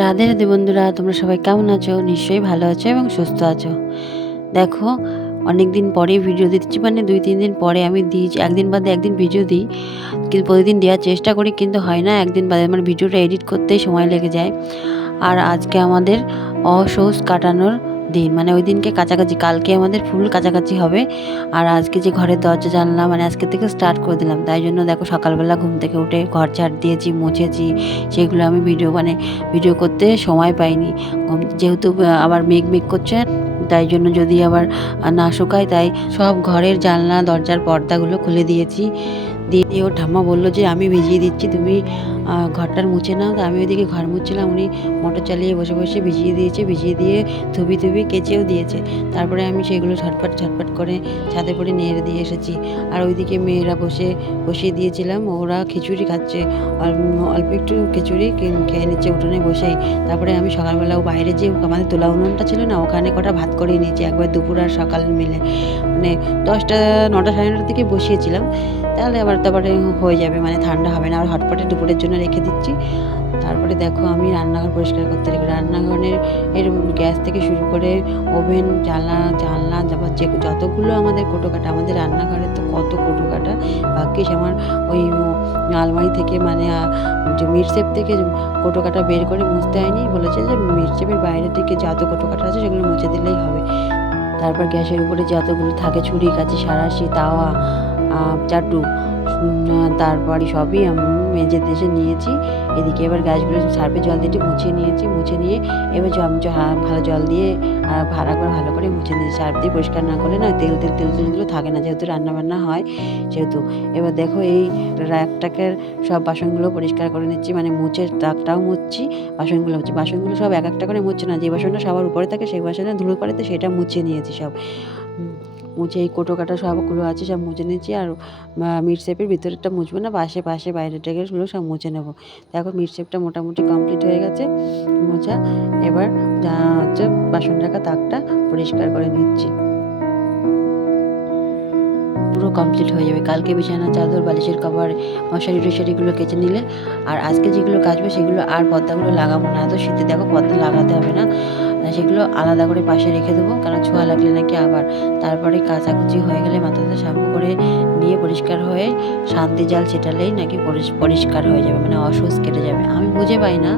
রাধে রাধে বন্ধুরা, তোমরা সবাই কেমন আছো? নিশ্চয়ই ভালো আছো এবং সুস্থ আছো। দেখো অনেক দিন পরে ভিডিও দিচ্ছি মানে দুই, তিন দিন পরে আমি দিই, একদিন বাদে একদিন ভিডিও দিই। কিন্তু প্রতিদিন দেওয়ার চেষ্টা করি, কিন্তু হয় না, একদিন বাদে আমার ভিডিওটা এডিট করতেই সময় লেগে যায়। আর আজকে আমাদের অসহজ কাটানোর দিন। মানে ওই দিনকে কাছাকাছি, কালকে আমাদের ফুল কাছাকাছি হবে। আর আজকে যে ঘরের দরজা জানলাম মানে আজকে থেকে স্টার্ট করে দিলাম। তাই জন্য দেখো সকালবেলা ঘুম থেকে উঠে ঘর ঝাড় দিয়েছি, মুছেছি। সেগুলো আমি ভিডিও মানে ভিডিও করতে সময় পাইনি। যেহেতু আবার মেঘ মেঘ করছে, তাই জন্য যদি আবার না শুকায়, তাই সব ঘরের জানলা, দরজার পর্দাগুলো খুলে দিয়েছি। দিয়ে ওর ঠাম্মা বলল যে, আমি ভিজিয়ে দিচ্ছি, তুমি ঘরটার মুছে নাও। আমি ওইদিকে ঘর মুছছিলাম, উনি মোটর চালিয়ে বসে বসে ভিজিয়ে দিয়েছে, ভিজিয়ে দিয়ে থুবি থুবি কেচেও দিয়েছে। তারপরে আমি সেগুলো ঝটপট ঝটপট করে ছাদে করে নেড়ে দিয়ে এসেছি। আর ওইদিকে মেয়েরা বসে, বসিয়ে দিয়েছিলাম, ওরা খিচুড়ি খাচ্ছে। অল্প একটু খিচুড়ি খেয়ে নিচ্ছে উঠোনে বসেই। তারপরে আমি সকালবেলা ও বাইরে যে, আমাদের তোলা উনুনটা ছিল না, ওখানে কটা ভাত করে নিয়েছি, একবার দুপুর আর সকাল মিলে। মানে দশটা, নটা, সাড়ে নটার দিকে বসিয়েছিলাম। তাহলে আবার তারপরে হয়ে যাবে মানে ঠান্ডা হবে না, আর হটপটে দুপুরের জন্য রেখে দিচ্ছি। তারপরে দেখো আমি রান্নাঘর পরিষ্কার করতে রেখে রান্নাঘরের এর গ্যাস থেকে শুরু করে ওভেন, জানলা জানলা, তারপর যে যতগুলো আমাদের কোটোকাটা, আমাদের রান্নাঘরে তো কত কোটোকাটা। ভাগ্যিস আমার ওই আলমারি থেকে মানে যে মিরসেপ থেকে কোটোকাটা বের করে মুছতে হয়নি, বলেছে যে মিরসেপের বাইরে থেকে যত কোটোকাটা আছে সেগুলো মুছে দিলেই হবে। তারপর গ্যাসের উপরে যতগুলো থাকে ছুরি কাচি সারাশি তাওয়া চাটু তারপরে সবই আমি মেজে দেশে নিয়েছি। এদিকে এবার গাছগুলো সার্ফে জল দিয়ে মুছিয়ে নিয়েছি। মুছে নিয়ে এবার হা- ভালো জল দিয়ে ভাড়া করে, ভালো করে মুছে নিয়েছি। সার্ফ দিয়ে পরিষ্কার না করলে না তেল তেল তেল তেলগুলো থাকে না, যেহেতু রান্নাবান্না হয়, সেহেতু। এবার দেখো এই র্যাকটাকে সব বাসনগুলো পরিষ্কার করে নিচ্ছি মানে মুছে তাকটাও মুছছি বাসনগুলো হচ্ছে বাসনগুলো সব এক একটা করে মুছছে না, যে বাসনটা সবার উপরে থাকে সেই বাসনে ধুলো পড়েতে সেটা মুছে নিয়েছি সব। মুছে এই কোটো কাটা সবগুলো আছে, সব মুছে নিয়েছি আর মিটশেপের ভিতরেরটা মুছবো না, পাশে পাশে বাইরের টাইগুলো সব মুছে নেব। দেখো মিটশেপটা মোটামুটি কমপ্লিট হয়ে গেছে, মোছা। এবার হচ্ছে বাসন রাখা তাকটা পরিষ্কার করে নিচ্ছি। পুরো কমপ্লিট হয়ে যাবে। কালকে বিছানা, চাদর, বালিশের কভার, মশারি টশারিগুলো কেচে নিলে আর আজকে যেগুলো কাচবে সেগুলো আর পর্দাগুলো লাগাবো না। এত শীতে দেখো পর্দা লাগাতে হবে না, সেগুলো আলাদা করে পাশে রেখে দেবো কারণ ছোঁয়া লাগলে নাকি আবার তারপরে কাচাকুচি হয়ে গেলে মাথাটা শ্যাম্পু করে নিয়ে পরিষ্কার হয়ে শান্তি জাল ছেটালেই নাকি পরিষ্কার হয়ে যাবে মানে অসুস কেটে যাবে। আমি বুঝে পাই না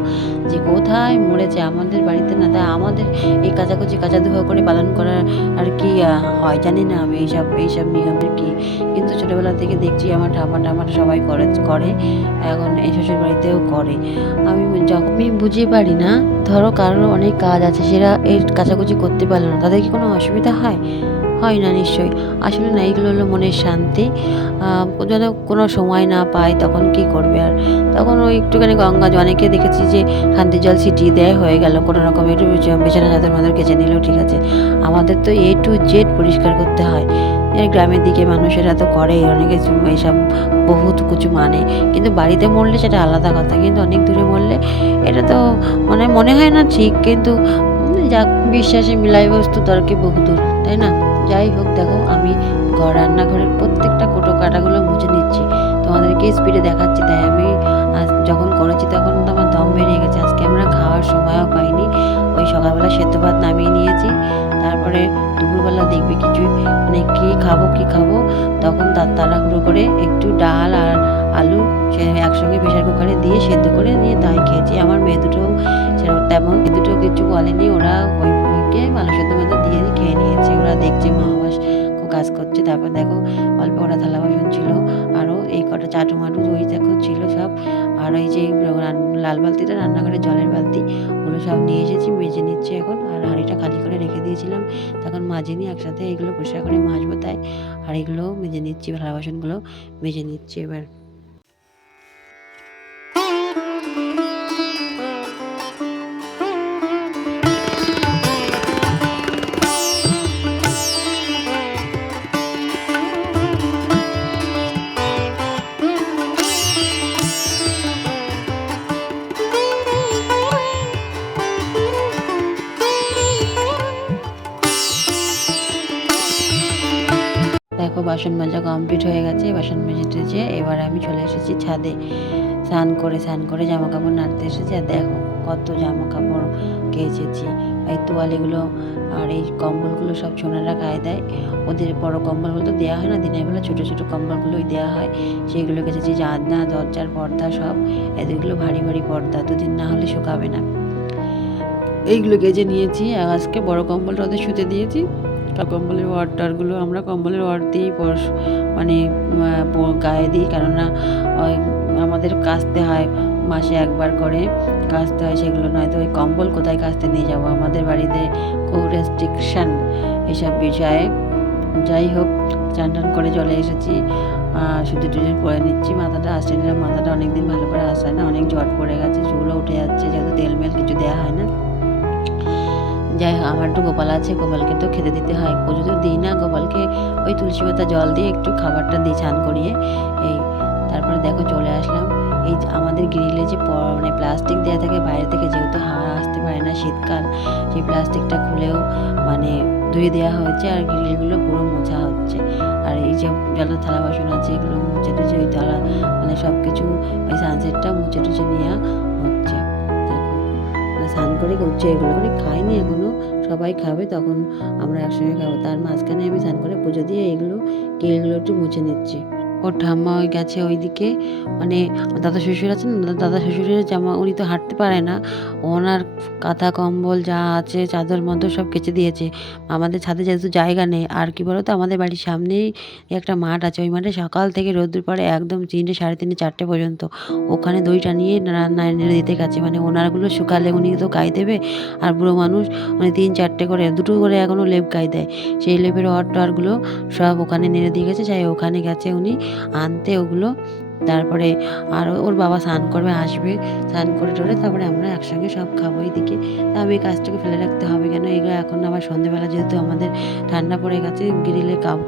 যে কোথায় মরেছে আমাদের বাড়িতে না, তাই আমাদের এই কাচাকুচি কাচা ধোয়া করে পালন করার আর কি হয় জানি না আমি এইসব এইসব নিয়মের কি। কিন্তু ছোটোবেলা থেকে দেখছি আমার ঠাম্মা টাম্মারা সবাই করে করে, এখন এই শ্বশুর বাড়িতেও করে। আমি যখনই বুঝে পারি না, ধরো কারোর অনেক কাজ আছে সেটা এই কাচাকুচি করতে পারল না, তাদের কি কোনো অসুবিধা হয়? হয় না নিশ্চয়ই। আসলে না এইগুলো হলো মনের শান্তি। যেন কোনো সময় না পায় তখন কি করবে আর? তখন ওই একটুখানি গঙ্গা অনেকে দেখেছি যে শান্তি জল ছিটিয়ে দেয় হয়ে গেল। কোনো রকম একটু বিছ- বিছানা চাদর মাদর কেচে নিলেও ঠিক আছে। আমাদের তো এ টু জেড পরিষ্কার করতে হয়। গ্রামের দিকে মানুষেরা তো করে অনেকে এইসব বহুত কিছু মানে। কিন্তু বাড়িতে মরলে সেটা আলাদা কথা, কিন্তু অনেক দূরে মরলে এটা তো মানে মনে হয় না ঠিক, কিন্তু যাক, বিশ্বাসে মিলাই বস্তু তর্কে বহুদূর, তাই না? যাই হোক, দেখো আমি ঘর, রান্নাঘরের প্রত্যেকটা কোটো কাটাগুলো মুছে নিচ্ছি। তোমাদেরকে স্পিডে দেখাচ্ছি, তাই আমি যখন করেছি তখন তো আমার দম বেরিয়ে গেছে। আজকে আমরা খাওয়ার সময়ও পাইনি। ওই সকালবেলা সেদ্ধ ভাত নামিয়ে নিয়েছি। তারপরে দুপুরবেলা দেখবে কিছু মানে কী খাব, কী সে একসঙ্গে প্রেশার কুকারে দিয়ে সেদ্ধ করে নিয়ে তাই খেয়েছি। আমার মেয়ে দুটো তেমন দুটো কিছু বলেনি, ওরা ওই ওইকে আলু সেদ্ধ মেদ্ধ দিয়ে খেয়ে নিয়েছে। ওরা দেখছে মা খুব কাজ করছে। তারপর দেখো অল্প ওরা থালা বাসন ছিল আরও এই কটা চাটু মাটু ওই দেখো ছিল সব। আর ওই যে লাল বালতিটা রান্নাঘরে জলের বালতি, ওগুলো সব নিয়ে এসেছি মেজে নিচ্ছে এখন। আর হাঁড়িটা খালি করে রেখে দিয়েছিলাম। তখন মাজিনি একসাথে এগুলো পরিষ্কার করে মাজবো তাই, আর এগুলো মেজে নিচ্ছি, থালা বাসনগুলো মেজে নিচ্ছি এবার। বাসন মাজা কমপ্লিট হয়ে গেছে, বাসন মেজে টেজে এবার আমি চলে এসেছি ছাদে। স্নান করে স্নান করে জামা কাপড় নাড়তে এসেছি আর দেখো কত জামা কাপড় কেচেছি। এই তোয়ালিগুলো আর এই কম্বলগুলো সব ছোনারা গায়ে দেয়। ওদের বড় কম্বলগুলো তো দেওয়া হয় না, দিনের বেলা ছোটো ছোটো কম্বলগুলোই দেওয়া হয়। সেইগুলো কেচেছি, জানলা দরজার পর্দা সব। এদেরগুলো ভারী ভারী পর্দা, দুদিন না হলে শুকাবে না। এইগুলো কেচে নিয়েছি আজকে বড় কম্বলটা ওদের শুতে দিয়েছি। কম্বলের ওয়ার টারগুলো আমরা কম্বলের ওয়ার দিয়েই মানে গায়ে দিই। কেননা আমাদের কাচতে হয় মাসে একবার করে। কাচতে হয় সেগুলো, নয়তো ওই কম্বল কোথায় কাচতে নিয়ে যাব? আমাদের বাড়িতে খুব রেস্ট্রিকশান এসব বিষয়ে। যাই হোক চান টান করে চলে এসেছি। শুধু টুজু পরে নিচ্ছি। মাথাটা আসছে নিলাম মাথাটা অনেকদিন ভালো করে আসায় না, অনেক জট পড়ে গেছে, চুলও উঠে যাচ্ছে, যেহেতু তেল মেল কিছু দেওয়া হয় না। যাই হোক, আমার একটু গোপাল আছে, গোপালকে তো খেতে দিতে হয়। পুজো তো দিই না গোপালকে। ওই তুলসী পাতা জল দিয়ে একটু খাবারটা দিই চান করিয়ে। এই, তারপরে দেখো চলে আসলাম। এই আমাদের গ্রিলে যে মানে প্লাস্টিক দেওয়া থাকে বাইরে থেকে, যেহেতু হাওয়া আসতে পারে না শীতকাল, সেই প্লাস্টিকটা খুলেও মানে ধুয়ে দেওয়া হয়েছে আর গ্রিলগুলো পুরো মোছা হচ্ছে। আর এই যে জলের থালা বাসন আছে, এগুলো মুছে টুছে ওই থালা মানে সব কিছু ওই সানসেটটা মুছে টুছে নেওয়া হচ্ছে। স্নান করে করছে এগুলো করে, খাইনি এখনও, সবাই খাবে, তখন আমরা একসঙ্গে খাব। তার মাঝখানে আমি স্নান করে পুজো দিয়ে এগুলো কেলগুলো একটু মুছে নিচ্ছি। ওর ঠাম্মা ওই গেছে ওইদিকে। মানে দাদা শ্বশুর আছেন দাদা শ্বশুরের জামা উনি তো হাঁটতে পারে না। ওনার কাঁথা, কম্বল যা আছে, চাদর মতো সব কেচে দিয়েছে। আমাদের ছাদে যেহেতু জায়গা নেই, আর কি বলো তো আমাদের বাড়ির সামনেই একটা মাঠ আছে। ওই মাঠে সকাল থেকে রোদ্দুর পড়ে একদম তিনটে, সাড়ে তিনটে, চারটে পর্যন্ত। ওখানে দইটা নিয়ে রান্না এনে দিতে গেছে। মানে ওনারগুলো শুকালে উনি তো গায়ে দেবে। আর বুড়ো মানুষ মানে তিন, চারটে করে, দুটো করে এখনও লেপ গায়ে দেয়। সেই লেপের অর টরগুলো সব ওখানে নেড়ে দিয়ে গেছে। যাই ওখানে গেছে উনি। আনতে ওগুলো তারপরে আর ওর বাবা স্নান করবে, আসবে, স্নান করে টরে তারপরে আমরা একসঙ্গে সব খাব এদিকে। তা আমি কাজটাকে ফেলে রাখতে হবে কেন? এগুলো এখন আবার সন্ধেবেলা যেহেতু আমাদের ঠান্ডা পড়ে গেছে গ্রিলে কাপ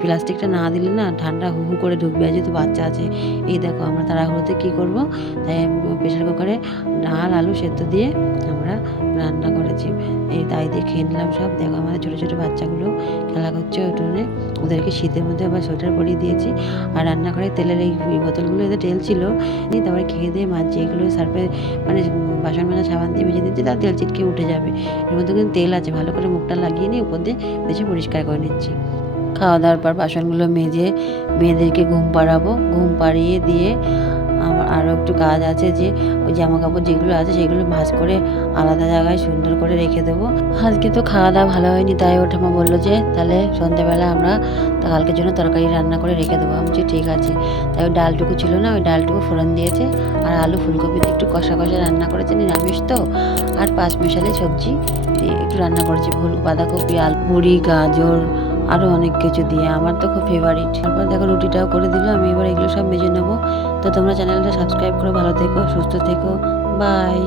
প্লাস্টিকটা না দিলে না ঠান্ডা হু হু করে ঢুকবে যেহেতু বাচ্চা আছে। এই দেখো আমরা তাড়াহুড়োতে কী করব? তাই প্রেশার কুকারে ডাল, আলু সেদ্ধ দিয়ে আমরা রান্না করেছি। এই তাই দিয়ে খেয়ে নিলাম সব। দেখো আমাদের ছোটো ছোটো বাচ্চাগুলো খেলা করছে উঠোনে। ওদেরকে শীতের মধ্যে আবার সোয়েটার পরিয়ে দিয়েছি। আর রান্নাঘরে তেলের এই বোতলগুলো এতে তেল ছিল, নিয়ে তারপরে খেয়ে দিয়ে মাজছি এগুলো সার্ফে মানে বাসন মাজা সাবান দিয়ে ভেজে দিচ্ছি তার তেল ছিটকে উঠে যাবে। এর মধ্যে কিন্তু তেল আছে, ভালো করে মুখটা লাগিয়ে নিয়ে উপর দিয়ে বেশি পরিষ্কার করে নিচ্ছি। খাওয়া দাওয়ার পর বাসনগুলো মেজে মেয়েদেরকে ঘুম পাড়াবো। ঘুম পাড়িয়ে দিয়ে আমার আরও একটু কাজ আছে যে, ওই জামা কাপড় যেগুলো আছে সেগুলো ভাঁজ করে আলাদা জায়গায় সুন্দর করে রেখে দেবো। আজকে তো খাওয়া দাওয়া ভালো হয়নি, তাই ওর ঠাম্মা বলল যে, তাহলে সন্ধ্যাবেলা আমরা কালকের জন্য তরকারি রান্না করে রেখে দেবো। আমি ঠিক আছে। তাই ওই ডালটুকু ছিল না, ওই ডালটুকু ফোড়ন দিয়েছে। আর আলু ফুলকপিতে একটু কষা কষা রান্না করেছে, নিরামিষ তো। আর পাঁচ মিশালি সবজি দিয়ে একটু রান্না করেছে ফুল বাঁধাকপি, আলু মুড়ি, গাজর আরও অনেক কিছু দিয়ে। আমার তো খুব ফেভারিট তারপর দেখো রুটিটাও করে দিল আমি এবার এগুলো সব মেজে নেব। তো তোমরা চ্যানেলটা সাবস্ক্রাইব করো ভালো থেকো সুস্থ থেকো। বাই।